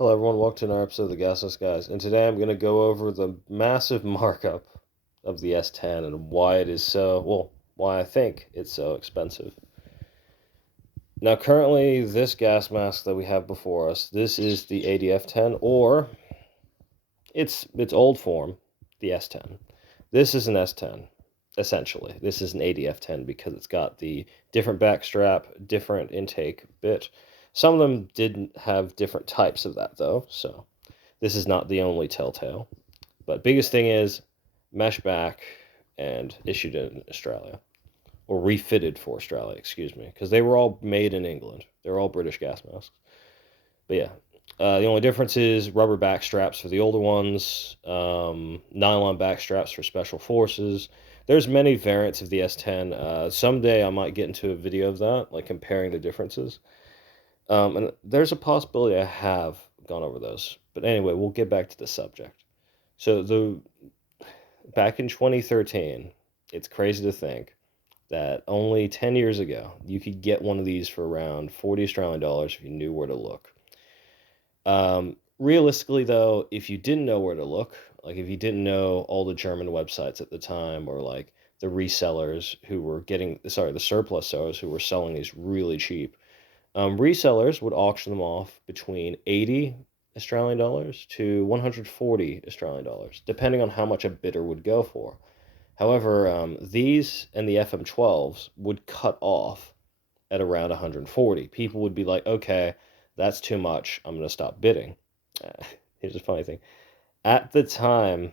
Hello everyone, welcome to another episode of the Gasless Guys, and today I'm going to go over the massive markup of the S10 and why it is why I think it's so expensive. Now currently, this gas mask that we have before us, this is the ADF10, or its old form, the S10. This is an S10, essentially. This is an ADF10 because it's got the different back strap, different intake bit. Some of them didn't have different types of that though, so this is not the only telltale. But biggest thing is mesh back and issued in Australia. Or refitted for Australia, excuse me. Because they were all made in England. They were all British gas masks. But yeah. The only difference is rubber back straps for the older ones, nylon back straps for special forces. There's many variants of the S10. Someday I might get into a video of that, like comparing the differences. And there's a possibility I have gone over those. But anyway, we'll get back to the subject. So the back in 2013, it's crazy to think that only 10 years ago you could get one of these for around 40 Australian dollars if you knew where to look. Realistically, though, if you didn't know where to look, like if you didn't know all the German websites at the time, or like the resellers who were the surplus sellers who were selling these really cheap, resellers would auction them off between 80 Australian dollars to 140 Australian dollars, depending on how much a bidder would go for. However, these and the FM12s would cut off at around 140. People would be like, okay, that's too much. I'm going to stop bidding. Here's a funny thing. At the time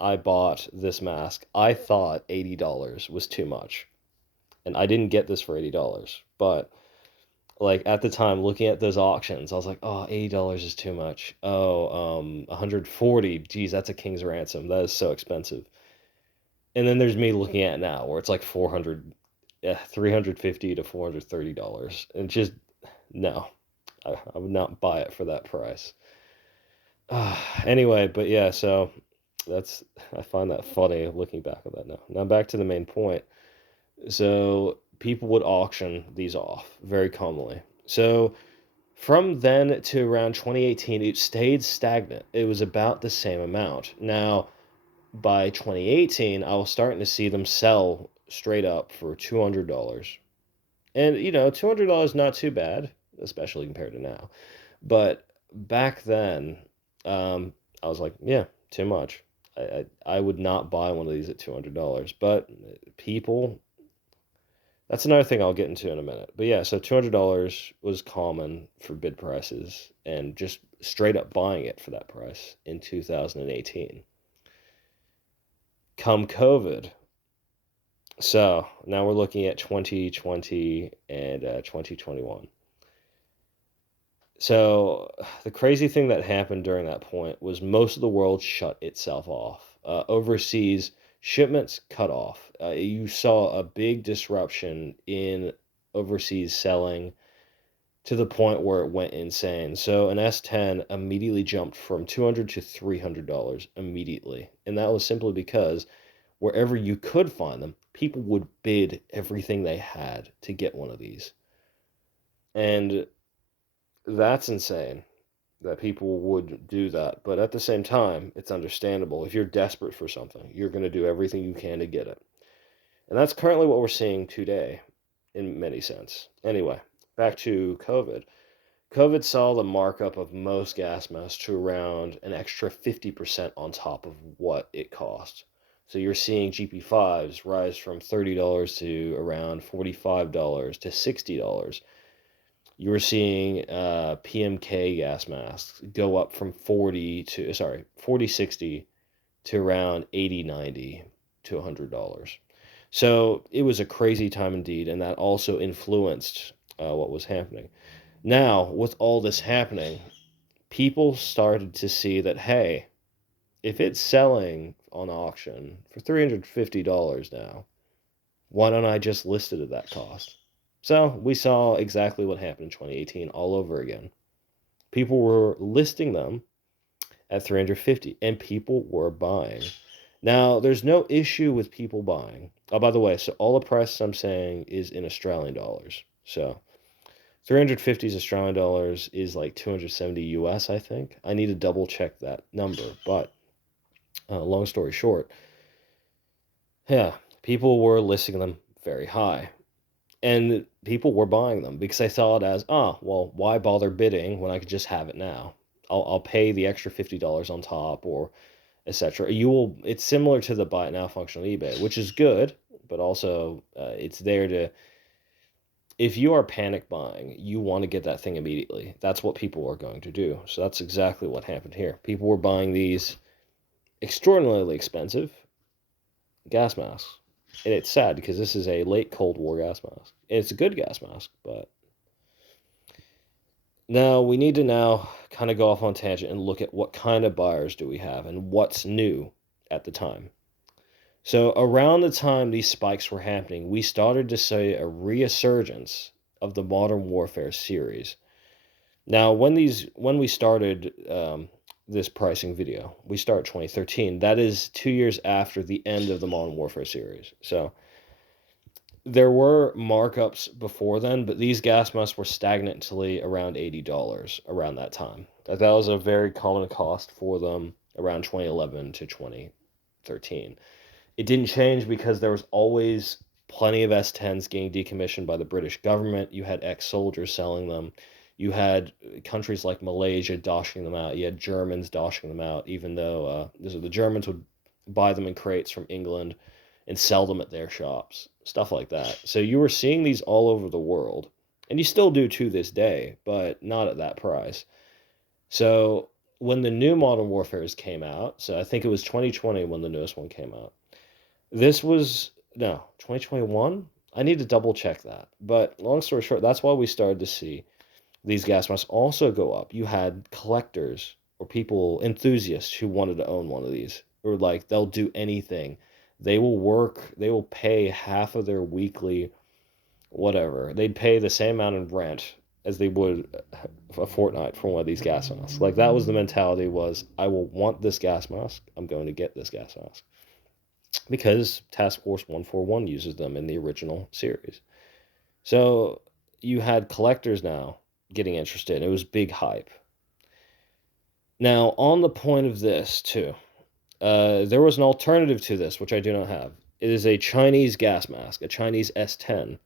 I bought this mask, I thought $80 was too much. And I didn't get this for $80. But like at the time looking at those auctions, I was like, oh, $80 is too much. Oh, 140, geez, that's a king's ransom. That is so expensive. And then there's me looking at it now where it's like 400, 350 to $430. And just no, I would not buy it for that price. Anyway, but yeah, so that's I find that funny looking back on that now. Now back to the main point. So people would auction these off very commonly. So from then to around 2018, it stayed stagnant. It was about the same amount. Now, by 2018, I was starting to see them sell straight up for $200. And, $200 not too bad, especially compared to now. But back then, I was like, yeah, too much. I would not buy one of these at $200. But people, that's another thing I'll get into in a minute. But yeah, so $200 was common for bid prices and just straight up buying it for that price in 2018. Come COVID. So now we're looking at 2020 and 2021. So the crazy thing that happened during that point was most of the world shut itself off. Overseas shipments cut off. You saw a big disruption in overseas selling to the point where it went insane. So an S10 immediately jumped from $200 to $300 immediately. And that was simply because wherever you could find them, people would bid everything they had to get one of these. And that's insane that people would do that. But at the same time, it's understandable. If you're desperate for something, you're going to do everything you can to get it. And that's currently what we're seeing today in many sense. Anyway, back to COVID. COVID saw the markup of most gas masks to around an extra 50% on top of what it cost. So you're seeing GP5s rise from $30 to around $45 to $60. You were seeing PMK gas masks go up from 40 60 to around 80 90 to $100. So it was a crazy time indeed, and that also influenced what was happening. Now, with all this happening, people started to see that, hey, if it's selling on auction for $350 now, why don't I just list it at that cost? So we saw exactly what happened in 2018 all over again. People were listing them at 350 and people were buying. Now, there's no issue with people buying. Oh, by the way, so all the price I'm saying is in Australian dollars. So 350 Australian dollars is like 270 US, I think. I need to double check that number, but long story short, yeah, people were listing them very high. And people were buying them because they saw it as, oh, well, why bother bidding when I could just have it now? I'll pay the extra $50 on top or etc. You will. It's similar to the buy it now function on eBay, which is good, but also it's there to. If you are panic buying, you want to get that thing immediately. That's what people are going to do. So that's exactly what happened here. People were buying these extraordinarily expensive gas masks. And it's sad because this is a late Cold War gas mask. And it's a good gas mask, but now we need to now kind of go off on tangent and look at what kind of buyers do we have and what's new at the time. So around the time these spikes were happening, we started to see a resurgence of the Modern Warfare series. Now, when we started this pricing video, we start 2013. That is 2 years after the end of the Modern Warfare series. So there were markups before then, but these gas masks were stagnantly around $80 around that time. That was a very common cost for them around 2011 to 2013. It didn't change because there was always plenty of S10s getting decommissioned by the British government. You had ex-soldiers selling them. You had countries like Malaysia doshing them out. You had Germans doshing them out, even though the Germans would buy them in crates from England and sell them at their shops, stuff like that. So you were seeing these all over the world, and you still do to this day, but not at that price. So when the new Modern Warfares came out, so I think it was 2020 when the newest one came out. This was, no, 2021? I need to double check that. But long story short, that's why we started to see these gas masks also go up. You had collectors or people, enthusiasts who wanted to own one of these, or like they'll do anything. They will pay half of their weekly whatever. They'd pay the same amount in rent as they would a fortnight for one of these gas masks. Like that was the mentality was, I will want this gas mask. I'm going to get this gas mask. Because Task Force 141 uses them in the original series. So you had collectors now getting interested. It was big hype. Now, on the point of this, too, there was an alternative to this, which I do not have. It is a Chinese gas mask, a Chinese S10.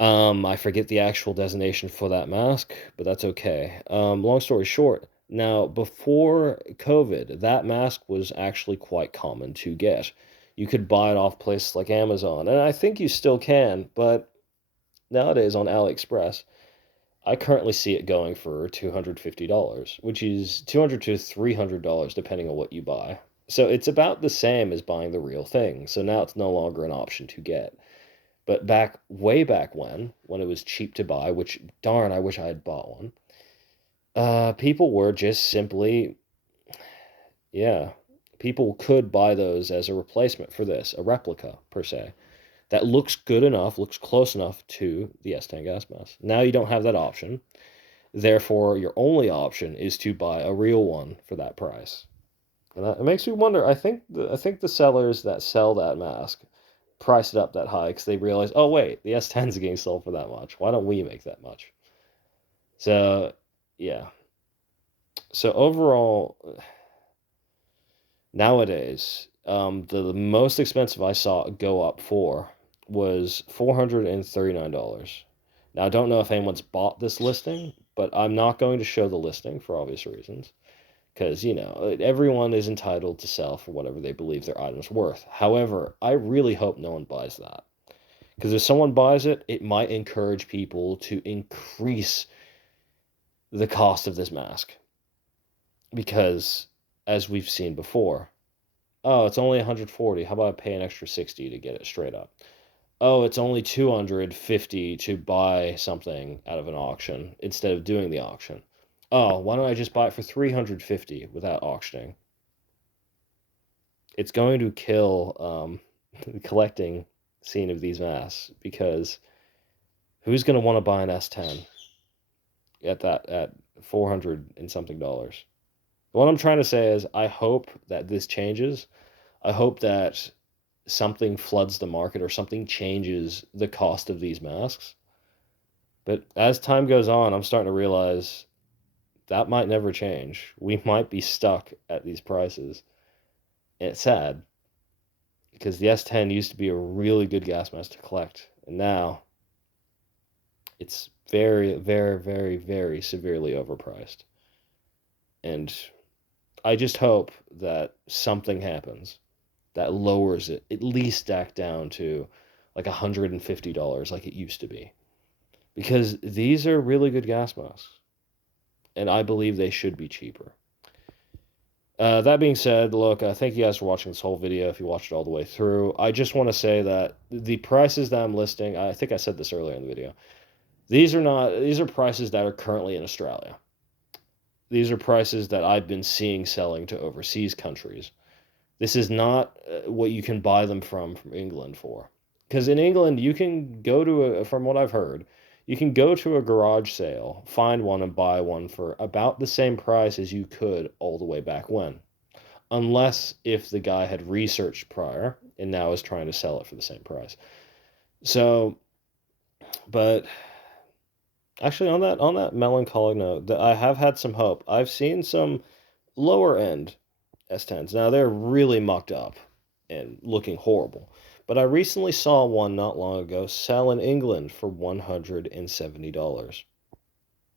I forget the actual designation for that mask, but that's okay. Long story short, now before COVID, that mask was actually quite common to get. You could buy it off places like Amazon, and I think you still can, but nowadays on AliExpress, I currently see it going for $250, which is $200 to $300 depending on what you buy. So it's about the same as buying the real thing. So now it's no longer an option to get. But way back when it was cheap to buy, which darn, I wish I had bought one. People were just simply, yeah, people could buy those as a replacement for this, a replica per se, that looks good enough, looks close enough to the S10 gas mask. Now you don't have that option. Therefore, your only option is to buy a real one for that price. And it makes me wonder. I think the sellers that sell that mask price it up that high because they realize, oh wait, the S10's getting sold for that much. Why don't we make that much? So, yeah. So overall, nowadays, the most expensive I saw go up for was $439. Now, I don't know if anyone's bought this listing, but I'm not going to show the listing for obvious reasons. Because, you know, everyone is entitled to sell for whatever they believe their item's worth. However, I really hope no one buys that. Because if someone buys it, it might encourage people to increase the cost of this mask. Because, as we've seen before, oh, it's only 140. How about I pay an extra 60 to get it straight up? Oh, it's only 250 to buy something out of an auction instead of doing the auction. Oh, why don't I just buy it for 350 without auctioning? It's going to kill the collecting scene of these masks because who's going to want to buy an S10 at 400 and something dollars? What I'm trying to say is I hope that this changes. I hope that something floods the market or something changes the cost of these masks But as time goes on, I'm starting to realize that might never change. We might be stuck at these prices. And it's sad because the S10 used to be a really good gas mask to collect, and now it's very, very, very, very severely overpriced. And I just hope that something happens that lowers it, at least back down to like $150 like it used to be. Because these are really good gas masks, and I believe they should be cheaper. That being said, look, thank you guys for watching this whole video if you watched it all the way through. I just want to say that the prices that I'm listing, I think I said this earlier in the video, these are prices that are currently in Australia. These are prices that I've been seeing selling to overseas countries. This is not what you can buy them from England for. Because in England, you can go to from what I've heard, you can go to a garage sale, find one, and buy one for about the same price as you could all the way back when. Unless if the guy had researched prior and now is trying to sell it for the same price. So, but actually on that melancholic note, that I have had some hope. I've seen some lower end S10s. Now they're really mucked up and looking horrible. But I recently saw one not long ago sell in England for $170.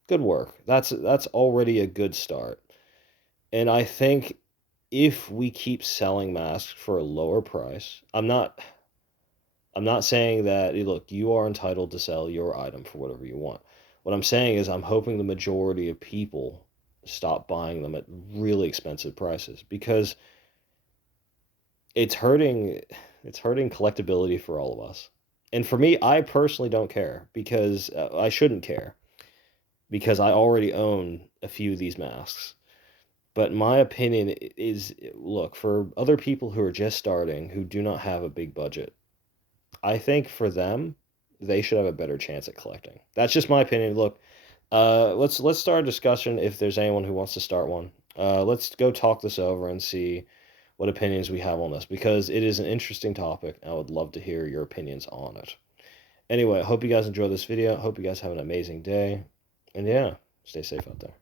Good work. That's already a good start. And I think if we keep selling masks for a lower price, I'm not saying that, look, you are entitled to sell your item for whatever you want. What I'm saying is I'm hoping the majority of people stop buying them at really expensive prices because it's hurting collectability for all of us. And for me, I personally don't care because I shouldn't care because I already own a few of these masks. But my opinion is look, for other people who are just starting, who do not have a big budget, I think for them, they should have a better chance at collecting. That's just my opinion. Look, let's start a discussion if there's anyone who wants to start one. Let's go talk this over and see what opinions we have on this because it is an interesting topic. I would love to hear your opinions on it. Anyway, I hope you guys enjoy this video. I hope you guys have an amazing day. And yeah, stay safe out there.